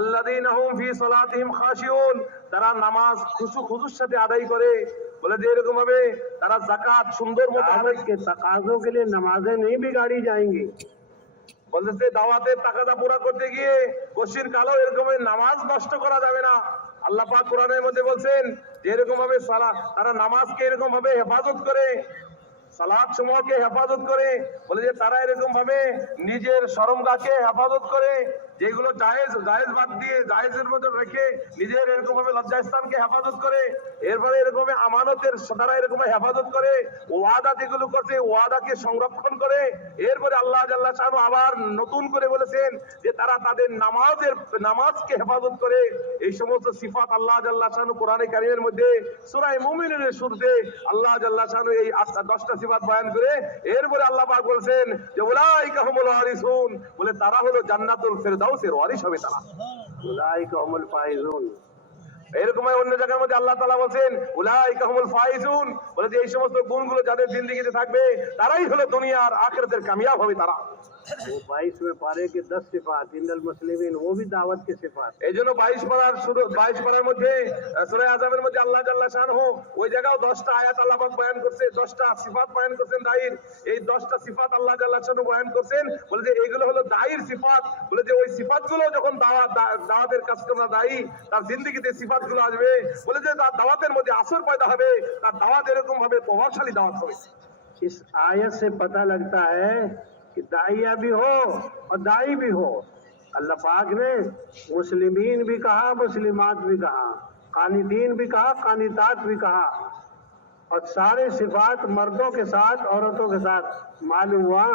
الذين هم في صلاتهم خاشعون, তারা নামাজ খুশুর সাথে আদায় করে। বলে যে এরকম ভাবে তারা যাকাত সুন্দর মতো আদায় के तकाजों के लिए नमाजें नहीं बिगाड़ी जाएंगी। বলতেছে দাওয়াতের তাকাদা পুরা করতে গিয়ে কশির কালো এরকম নামাজ নষ্ট করা যাবে না। আল্লাহ পাক কোরআনের মধ্যে বলছেন যে এরকম ভাবে তারা নামাজকে এরকম ভাবে হেফাজত করে, সালাত সমূহকে হেফাজত করে। বলে যে তারা এরকম ভাবে নিজের শরমগাহকে হেফাজত করে, যেগুলো জায়েজ বাদ দিয়ে জায়েজের মধ্যে রেখে নিজের এরকম ভাবে লজ্জাস্থানকে হেফাজত করে। এরপরে এরকম আমানতের তারা এরকম হেফাজত করে, ওয়াদা যেগুলো করছে ওয়াদাকে সংরক্ষণ করে। এরপরে আল্লাহ জাল্লা শানু আবার নতুন করে বলেছেন যে তারা তাদের নামাজকে হেফাজত করে। এই সমস্ত সিফাত আল্লাহ জাল্লা শানু কোরআনে কারিমের মধ্যে সূরা মুমিনুনের শুরুতে আল্লাহ জাল্লা শানু এই 10টা সিফাত বয়ান করে এরপরে আল্লাহ পাক বলছেন যে উলাইকা হুমুল ওয়ারিসুন, বলে তারা হলো জান্নাতুল ফেরদাউসের ওয়ারিস হবে তারা। उलाइका हुमुल फाइजून, এরকম অন্য জায়গার মধ্যে আল্লাহ তাআলা বলেন উলাইকা হুমুল ফাইজুন, বলে যে এই সমস্ত গুণগুলো যাদের জিন্দেগিতে থাকবে তারাই হলো দুনিয়ার আখিরাতের কামিয়াব হবে তারা। वो 22वें पारे के 10 सिफात इन्नल मुस्लिमीन, वो भी दावत के सिफात। এই জন্য 22 পারার মধ্যে সূরা আযাবের মধ্যে আল্লাহ জাল্লা শানহু ওই জায়গাও 10টা আয়াত আল্লাহ পাক বয়ান করছে, 10টা সিফাত বয়ান করছেন দায়ীর। এই 10টা সিফাত আল্লাহ জাল্লা শানহু বয়ান করছেন, বলে যে এইগুলো হলো দায়ীর সিফাত। বলে যে ওই সিফাতগুলো যখন দাওয়াতের কাজ করা দায়ী তার জিন্দেগিতে সিফাতগুলো আসবে, বলে যে তার দাওয়াতের মধ্যে আসর পয়দা হবে, তার দাওয়াত এরকম ভাবে প্রভাবশালী দাওয়াত হবে। इस आयत से पता लगता है कि दाइया भी हो और दाई भी हो। अल्लाह पाक ने मुस्लिमीन भी कहा, मुस्लिमात भी कहा, कानिदीन भी कहा, कानितात भी कहा, और सारे सिफात मर्दों के साथ औरतों के साथ। मालूम हुआ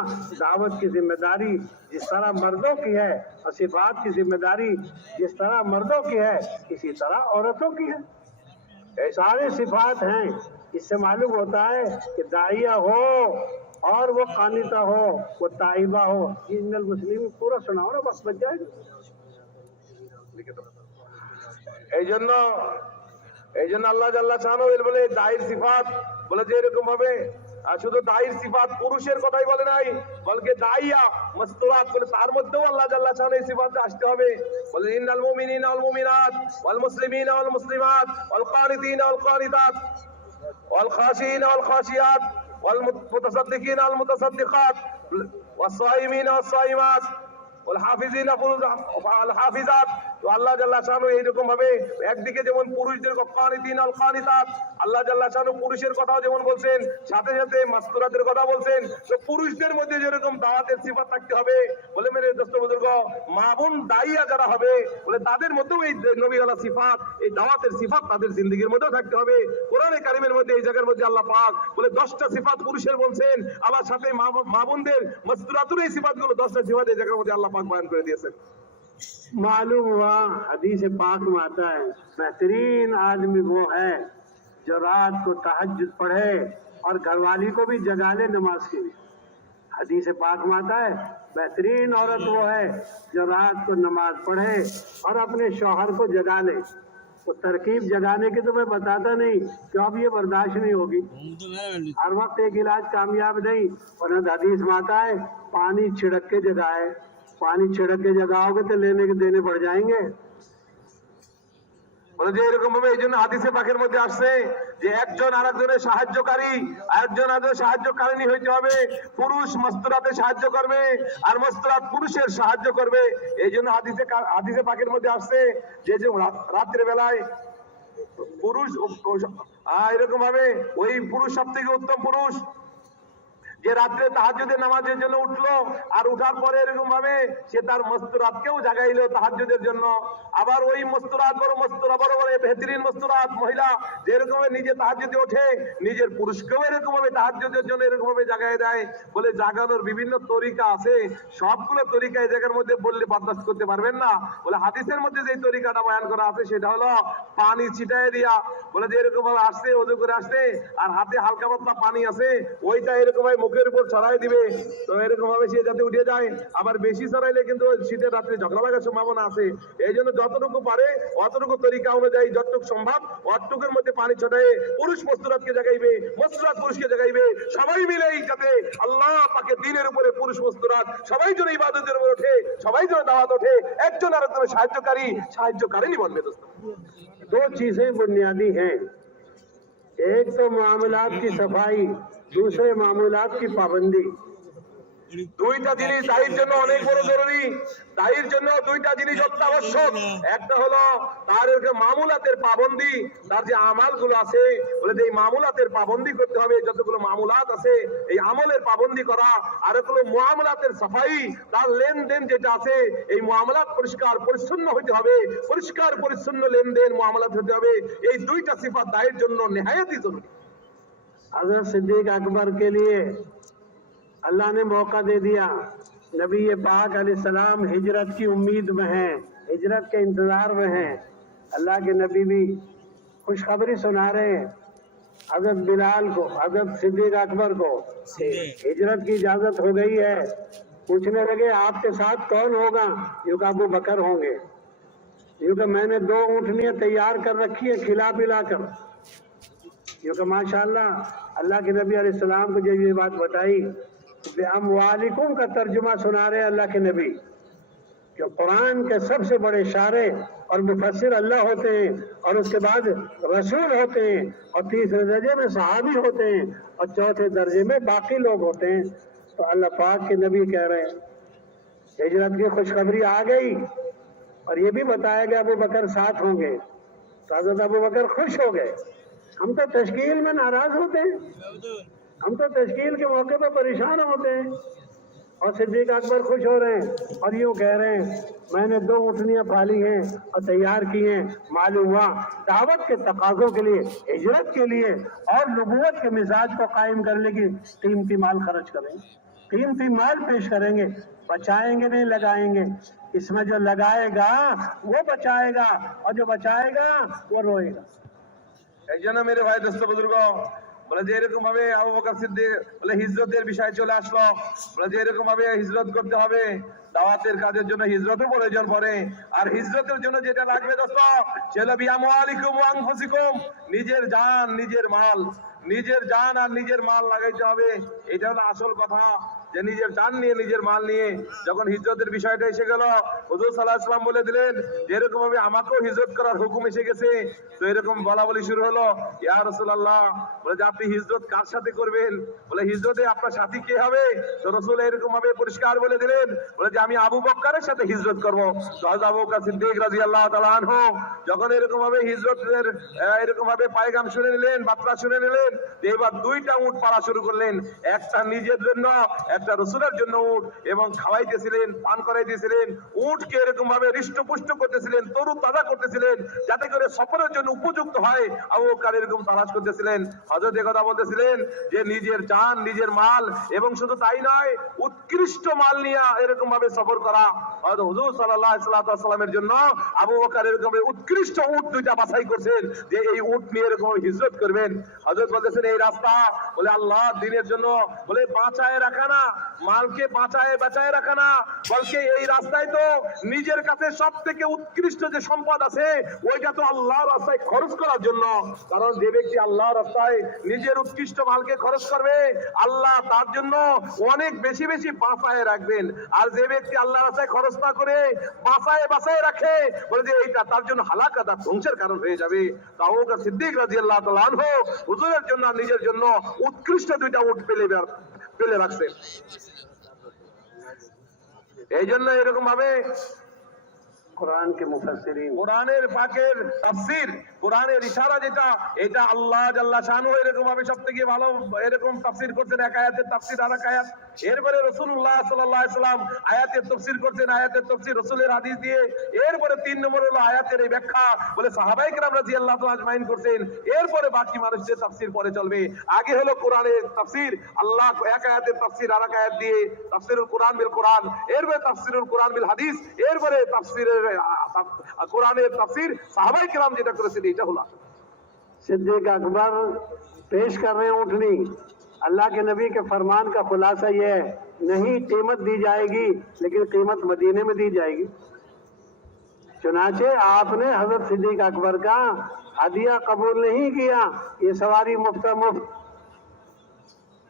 दावत की जिम्मेदारी जिस तरह मर्दों की है और सिफात की जिम्मेदारी जिस तरह मर्दों की है, इसी तरह औरतों की है। सारे सिफात हैं। इससे मालूम होता है कि दाइया हो और वो कानिता हो, वो ताइबा हो। इन्नल मुस्लिम पूरा सुनाओ ना, वक्त बच जाएगा। এই জন্য আল্লাহ জাল্লা শানহু বলে দায়ীর সিফাত, বলে যে এরকম ভাবে শুধু দায়ীর সিফাত পুরুষের কথাই বলে নাই, বলকে দাইয়া মাসতুরাত, বলে তার মধ্যেও আল্লাহ জাল্লা শানহু এই সিফাতে আসতে হবে। বলে ইন্নাল মুমিনিনা ওয়াল মুমিনাত ওয়াল মুসলিমিনা ওয়াল মুসলিমাত ওয়াল কানিতিনা ওয়াল কানিতাত ওয়াল খাশিইনা ওয়াল খাশিয়াত ওয়াল মুতাসাদ্দিকিনা ওয়াল মুতাসাদ্দিকাত ওয়াস সাইমিনা ওয়াস সাইমাত ওয়াল হাফিজিনা ফুরুজাহুম ওয়াল হাফিজাত। তো আল্লাহ জাল্লা শানহু এইরকম ভাবে একদিকে যেমন পুরুষদের কানিতিন আল কানিতাত, আল্লাহ জাল্লা শানহু পুরুষের কথাও যেমন বলছেন, সাথে সাথে মাসতুরাতের কথা বলছেন। তো পুরুষদের মধ্যে যেরকম দাওয়াতের সিফাত থাকতে হবে, বলে মেরে দোস্ত বুজুর্গ মা বোন দাইয়া যারা হবে, বলে তাদের মধ্যেও এই নবীওয়ালা সিফাত, এই দাওয়াতের সিফাত তাদের জিন্দেগির মধ্যেও থাকতে হবে। কোরআনে কারিমের মধ্যে এই জায়গার মধ্যে আল্লাহ পাক বলে 10টা সিফাত পুরুষের বলছেন, আবার সাথে মা বোনদের মাসতুরাতুর এই সিফাতগুলো 10টা সিফাত এই জায়গার মধ্যে আল্লাহ পাক বয়ান করে দিয়েছেন। मालूम हुआ हदीस पाक में आता है बेहतरीन आदमी वो है जो रात को तहज्जुद पढ़े और घरवाली को भी जगा ले नमाज के लिए। हदीस पाक में आता है बेहतरीन औरत वो है जो रात को नमाज पढ़े और अपने शौहर को जगा ले। वो तरकीब जगाने की तो मैं बताता नहीं, क्यों अब ये बर्दाश्त नहीं होगी, हर वक्त एक इलाज कामयाब नहीं। और हदीस में आता है पानी छिड़क के जगाए, पानी छिड़क के जगाओगे तो लेने के देने पड़ जाएंगे। বলে যে এরকম ভাবে এই জন্য হাদিসে পাকের মধ্যে আসছে যে একজন আরেকজনের সাহায্যকারী, আরেকজন সাহায্যকারিনী হইতে হবে। পুরুষ মাসতুরাতে সাহায্য করবে আর মাসতুরাত পুরুষের সাহায্য করবে। এই জন্য হাদিসে পাকের মধ্যে আসছে যে রাত্রে বেলায় পুরুষ এরকম ভাবে ওই পুরুষ সব থেকে উত্তম পুরুষ যে রাত্রে তাহাজ্জুদের নামাজের জন্য উঠলো আর উঠার পরে এরকম ভাবে সে তার মস্তরাতকেও জাগাইলো তাহাজ্জুদের জন্য। আবার ওই মস্তরাত বড় বেহতরিন মস্তরাত মহিলা যেরকম ভাবে নিজে তাহাজ্জুদে ওঠে নিজের পুরুষকেও এরকম ভাবে তাহাজ্জুদের জন্য এরকম ভাবে জাগাই দেয়। বলে জাগানোর বিভিন্ন তরিকা আছে, সবগুলো তরিকা এই জায়গার মধ্যে বললে বরদাস্ত করতে পারবেন না। বলে হাদিসের মধ্যে যে তরিকাটা বয়ান করা আছে সেটা হলো পানি ছিটায় দিয়া, বলে যে এরকম ভাবে আসছে ওযু করে আসছে আর হাতে হালকা পাতলা পানি আছে ওইটা এরকম ভাবে মুখের উপর ছড়াই দিবে, তো এরকম ভাবে সে যাতে উঠে যায়। আবার বেশি ছড়াইলে কিন্তু শীতের রাত্রে ঝগড়া লাগার সম্ভাবনা আছে। এই জন্য যতটুকু পারে অতটুকু তরিকা অনুযায়ী যতটুকু সম্ভব অতটুকুর মধ্যে পানি ছটায় পুরুষ মস্তরাতকে জাগাইবে, মস্তরাত পুরুষকে জাগাইবে, সবাই মিলেই যাতে আল্লাহ পাকে দিনের উপরে পুরুষ মস্তরাত সবাই যেন ইবাদতের উপর ওঠে, সবাই যেন দাওয়াত ওঠে, একজন আরেকজনের সাহায্যকারিনী বনবে। দোস্ত दो चीजें बुनियादी हैं, एक तो मामलात की सफाई, दूसरे मामूलात की पाबंदी। দুইটা জিনিস দায়ীর জন্য অনেক বড় জরুরি। দায়ীর জন্য দুইটা জিনিস অত্যাবশ্যক। একটা হলো তার মামুলাতের পাবন্দি, তার যে আমালগুলো আছে বলে যে এই মামুলাতের পাবন্দি করতে হবে, যতগুলো মামুলাত আছে এই আমলের পাবন্দি করা। আর হলো মুআমালাতের সাফাই, তার লেনদেন যেটা আছে এই মুআমালাত পরিষ্কার পরিচ্ছন্ন হতে হবে, পরিষ্কার পরিচ্ছন্ন লেনদেন মুআমালাত হতে হবে। এই দুইটা সিফাত দায়ীর জন্য নেহায়েতই জরুরি। हजरत सिद्दीक अकबर के लिए अल्लाह ने मौका दे दिया। नबी पाक अलैहिस्सलाम हिजरत की उम्मीद में हैं, हिजरत के इंतजार में हैं। अल्लाह के नबी भी खुशखबरी सुना रहे हैं हजरत बिलाल को, हजरत सिद्दीक अकबर को हिजरत की इजाजत हो गई है। पूछने लगे आपके साथ कौन होगा? यूं का अबू बकर होंगे। यूं का मैंने 2 ऊँटनियां तैयार कर रखी है खिला पिला कर। यूं का माशाअल्लाह अल्लाह के नबी अलैहिस्सलाम को जब ये बात बताई, अमवालिकुम का तर्जुमा सुना रहे अल्लाह के नबी, जो कुरान के सबसे बड़े शारे और मुफस्सिर अल्लाह होते हैं, और उसके बाद रसूल होते हैं, और तीसरे दर्जे में सहाबी होते हैं, और चौथे दर्जे में बाकी लोग होते हैं। तो अल्लाह पाक के नबी कह रहे हैं हिजरत की खुशखबरी आ गई, और ये भी बताया गया अबू बकर साथ होंगे। तो हज़रत अबू बकर खुश हो गए। हम तो तश्कील में नाराज होते हैं, हम तो तश्कील के मौके पर परेशान होते हैं, और सिद्दीक अकबर खुश हो रहे हैं और यूँ कह रहे हैं मैंने 2 ऊँटनियाँ पाली हैं और तैयार की हैं। मालूम हुआ दावत के तकाज़ों के लिए, हिजरत के लिए और नबूवत के मिजाज को कायम करने की कीमती माल खर्च करेंगे, कीमती माल पेश करेंगे, बचाएंगे नहीं लगाएंगे। इसमें जो लगाएगा वो बचाएगा, और जो बचाएगा वो रोएगा। এই জন্য মেরে ভাই দোস্ত বুজুর্গ বলে যে এরকম ভাবে আবু বকর সিদ্দিক বলে হিজরতের বিষয় চলে আসলো। বলে যে এরকম ভাবে হিজরত করতে হবে, দাওয়াতের কাজের জন্য হিজরতের প্রয়োজন পড়ে। আর হিজরতের জন্য যেটা লাগবে দোস্ত সেটা বিআমওয়ালিকুম ওয়া আনফুসিকুম, নিজের জান নিজের মাল, নিজের জান আর নিজের মাল লাগাইতে হবে। এটা হলো আসল কথা, যে নিজের জান নিয়ে নিজের মাল নিয়ে যখন হিজরতের বিষয়টা এসে গেল, হুজুর সাল্লাল্লাহু আলাইহি ওয়াসাল্লাম বলে দিলেন যে এরকম ভাবে আমাকেও হিজরত করার হুকুম এসে গেছে। তো এরকম বলা বলি শুরু হলো, ইয়া রাসূলুল্লাহ বলে যে আপনি হিজরত কার সাথে করবেন? বলে হিজরতে আপনার সাথী কে হবে? তো রাসূল এরকম ভাবে পরিষ্কার বলে দিলেন, বলে যে আমি আবু বকরের সাথে হিজরত করব। তো হযরত আবু বকর সিদ্দিক রাদিয়াল্লাহু তাআলা আনহু যখন এরকম ভাবে হিজরতের এরকম ভাবে পায়গাম শুনে নিলেন, বার্তা শুনে নিলেন, এবার 2টা উট পালা শুরু করলেন, একটা নিজের জন্য একটা রাসূলের জন্য উট, এবং খাওয়াইতেছিলেন, পান করাইতেছিলেন, উটকে এরকম ভাবে হৃষ্টপুষ্ট করতেছিলেন, তরু তাজা করতেছিলেন যাতে করে সফরের জন্য উপযুক্ত হয়। আবু বকর এরকম তালাশ করতেছিলেন। হযরত এই কথা বলতেছিলেন যে নিজের জান নিজের মাল, এবং শুধু তাই নয় উৎকৃষ্ট মাল নিয়ে এরকম ভাবে সফর করা। হযরত হুজুর সাল্লাল্লাহু আলাইহি ওয়াসাল্লামের জন্য আবু বকর এরকম উৎকৃষ্ট উট 2টা বাছাই করছেন যে এই উট নিয়ে এরকম হিজরত করবেন। হযরত বলতেছেন এই রাস্তা বলে আল্লাহ দিনের জন্য বলে বাঁচায় রাখা না, মালকে বাঁচায় রাখা না, বলকে এই রাস্তায় তো নিজের কাছে সব থেকে উৎকৃষ্ট যে সম্পদ আছে ওইটা তো আল্লাহর রাস্তায় খরচ করার জন্য। কারণ যে ব্যক্তি আল্লাহর রাস্তায় নিজের উৎকৃষ্ট মালকে খরচ করবে আল্লাহ তার জন্য অনেক বেশি বেশি বাঁচায় রাখবেন। আর যে ব্যক্তি আল্লাহর রাস্তায় খরচ না করে বাঁচায় রাখে বলে যে এইটা তার জন্য হালাকাত আর ধ্বংসের কারণ হয়ে যাবে। আবু বকর সিদ্দিক রাদিয়াল্লাহু তাআলা আনহু হুজুরের জন্য নিজের জন্য উৎকৃষ্ট 2টা উট পেলে রাখছেন। এই জন্য এরকম ভাবে कुरान के मुफस्सिरीन। কোরআনের পাকের তাফসীর, কোরআনের ইশারা যেটা, এটা আল্লাহ জাল্লা শানু এরকম ভাবে সবথেকে ভালো এরকম তাফসীর করছেন, এক আয়াতের তাফসীর আর এক আয়াত। এরপরে রাসূলুল্লাহ সাল্লাল্লাহু আলাইহি সাল্লাম আয়াতের তাফসীর করছেন, আয়াতের তাফসীর রাসূলের হাদিস দিয়ে। এরপরে 3 নম্বর হলো আয়াতের এই ব্যাখ্যা, বলে সাহাবায়ে কেরাম রাদিয়াল্লাহু তাআলা আজমাইন করছেন। এরপরে বাকি মানুষদের তাফসীর পরে চলবে। আগে হলো কোরআনের তাফসীর, আল্লাহ এক আয়াতের তাফসীর আর এক আয়াত দিয়ে, তাফসীরুল কোরআন বিল কোরআন, এরপরে তাফসীরুল কোরআন বিল হাদিস, এরপরে তাফসীরের কোরআনের তাফসীর সাহাবায়ে কেরাম যেটা করেছেন এটা হলো। सिद्दीक अकबर पेश कर रहे हैं ऊँटनी। अल्लाह के नबी के फरमान का खुलासा यह है, नहीं कीमत दी जाएगी, लेकिन कीमत मदीने में दी जाएगी। चुनाचे आपने हजरत सिद्दीक अकबर का हदिया कबूल नहीं किया, ये सवारी मुफ्त मुफ्त,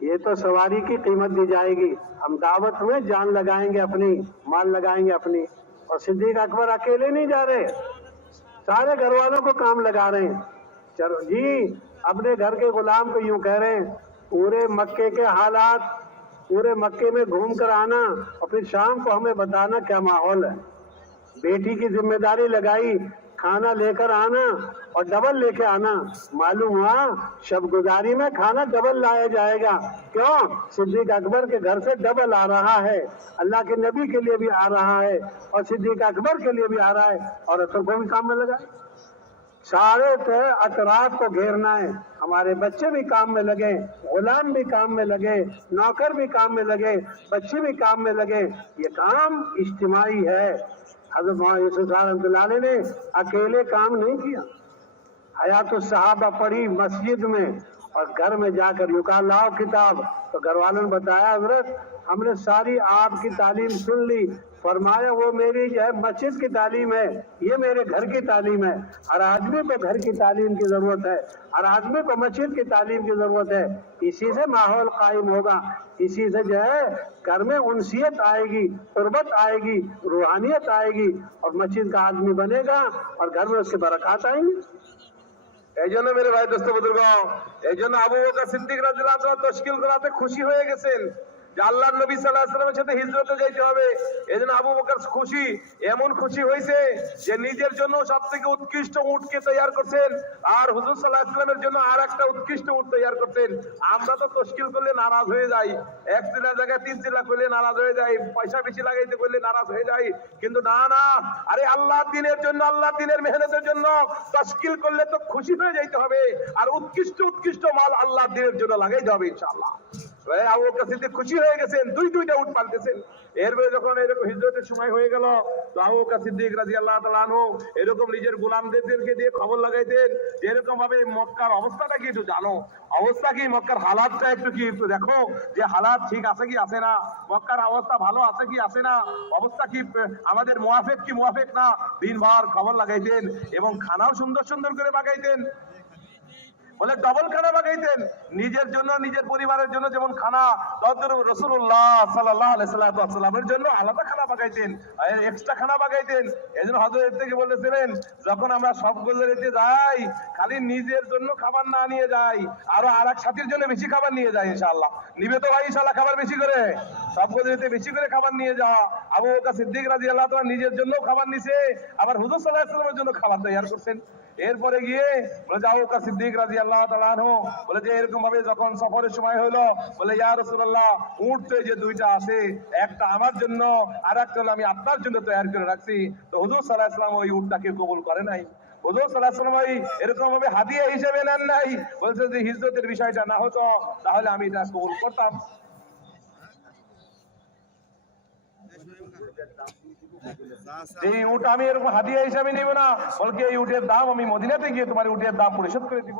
ये तो सवारी की कीमत दी जाएगी। हम दावत में जान लगाएंगे अपनी, माल लगाएंगे अपनी। और सिद्दीक अकबर अकेले नहीं जा रहे, सारे घर वालों को काम लगा रहे हैं। चलो जी, अपने घर के गुलाम को यूं कह रहे हैं, पूरे मक्के के हालात, पूरे मक्के में घूम कर आना और फिर शाम को हमें बताना क्या माहौल है। बेटी की जिम्मेदारी लगाई, खाना लेकर आना और डबल लेके आना। मालूम हुआ शब गुजारी में खाना डबल लाया जाएगा। क्यों? सिद्दीक अकबर के घर से डबल आ रहा है, अल्लाह के नबी के लिए भी आ रहा है और सिद्दीक अकबर के लिए भी आ रहा है, और असर को भी काम में लगा। सारे अतराफ को घेरना है। हमारे बच्चे भी काम में लगे, गुलाम भी काम में लगे, नौकर भी काम में लगे, बच्चे भी काम में लगे। ये काम इज्तिमाई है। हज़रत मौलाना यूसुफ साहब रहमतुल्लाह अलैह ने अकेले काम नहीं किया। हयातुस सहाबा पढ़ी मस्जिद में, और घर में जाकर यूं कहा लाओ किताब, तो घर वालों ने बताया हजरत हमने सारी आपकी तालीम सुन ली। फरमाया वो मेरी जो है मस्जिद की तालीम है, ये मेरे घर की तालीम है। हर आदमी को घर की तालीम की जरूरत है, हर आदमी को मस्जिद की तालीम की जरूरत है। इसी से माहौल कायम होगा, इसी से जो है घर में उनसियत आएगी, कुर्बत आएगी, रूहानियत आएगी, और मस्जिद का आदमी बनेगा और घर में उसके बरकत आएंगे। এই জন্য মেরে ভাই দোস্ত বুজুর্গ, এই জন্য আবু বকর সিদ্দিক রাদিয়াল্লাহু তাআলা তশকিল করাতে খুশি হয়ে গেছেন যে আল্লাহর নবী সাল্লাল্লাহু আলাইহি ওয়াসাল্লামের সাথে হিজরতে যাইতে হবে। এজন্য আবু বকর খুশি, এমন খুশি হয়েছে যে নিজের জন্য সবথেকে উৎকৃষ্ট উটকে তৈয়ার করছেন, আর হুজুর সাল্লাল্লাহু আলাইহি ওয়াসাল্লামের জন্য আরেকটা উৎকৃষ্ট উট তৈয়ার করছেন। আমরা তো তশকিল করলে নারাজ হয়ে যাই, এক চিল্লার জায়গায় 3 চিল্লা করলে নারাজ হয়ে যাই, পয়সা বেশি লাগাইতে করলে নারাজ হয়ে যাই। কিন্তু না না, আরে আল্লাহর দ্বীনের জন্য, আল্লাহর দ্বীনের মেহনতের জন্য তশকিল করলে তো খুশি হয়ে যাইতে হবে, আর উৎকৃষ্ট উৎকৃষ্ট মাল আল্লাহর দ্বীনের জন্য লাগাইতে হবে ইনশাআল্লাহ। আবু বকর সিদ্দিক খুশি হয়ে গেছেন, দুইটা উট পালতেছেন। এরপরে যখন এরকম হিজরতের সময় হয়ে গেল, তো আবু বকর সিদ্দিক রাদিয়াল্লাহু তাআলা আনহু এরকম নিজের গোলামদেরকে দিয়ে খবর লাগাইতেন যে এরকম ভাবে মক্কার অবস্থাটা কি একটু জানো, অবস্থা কি, মক্কার হালাতটা একটু কি একটু দেখো, যে হালাত ঠিক আছে কি আছে না, মক্কার অবস্থা ভালো আছে কি আছে না, অবস্থা কি আমাদের মুয়াফিক কি মুয়াফিক না, দিনভর খবর লাগাইতেন। এবং খানাও সুন্দর সুন্দর করে বাগাইতেন, বলে ডবল খানা বাগাইতেন, নিজের জন্য নিজের পরিবারের জন্য যেমন খানা, তদ্রূপ রাসূলুল্লাহ সাল্লাল্লাহু আলাইহি ওয়াসাল্লামের জন্য আলাদা খানা বাগাইতেন, এক্সট্রা খানা বাগাইতেন। এজন্য হযরত থেকে বলেছিলেন যখন আমরা সব গুজরাতে যাই খালি নিজের জন্য খাবার না নিয়ে যাই, আরো আরেক সাথীর জন্য বেশি খাবার নিয়ে যাই ইনশাআল্লাহ। নিবে তো ভাই ইনশাআল্লাহ খাবার বেশি করে, সব গুজরাতে বেশি করে খাবার নিয়ে যাওয়া। আবু বকর সিদ্দিক রাদিয়াল্লাহু তাআলা নিজের জন্য খাবার নিছে, আবার হুজুর সাল্লাল্লাহু আলাইহি ওয়াসাল্লামের জন্য খাবার তৈয়ার করছেন। এরপরে গিয়ে বলে আবু বকর সিদ্দিক রাদিয়াল্লাহু তাআলা আনহু বলে যে এরকম ভাবে যখন সফরের সময় হলো, বলে ইয়া রাসূলুল্লাহ উট তো যে দুইটা আছে, একটা আমার জন্য আর একটা হলো আমি আপনার জন্য তৈয়ার করে রাখছি। তো হুজুর সাল্লাল্লাহু আলাইহি ওয়াসাল্লাম ওই উটটাকে কবুল করে নাই, হুজুর সাল্লাল্লাহু আলাইহি ওয়াসাল্লাম এরকম ভাবে হাদিয়া হিসেবে নেন নাই, বলছে যে হিজরতের বিষয়টা না হতো তাহলে আমি এটা কবুল করতাম। এই উট আমি এরকম হাদিয়া হিসাবে নিব না, বলকে এই উটের দাম আমি মদিনাতে গিয়ে তোমার উটের দাম পরিশোধ করে দিব।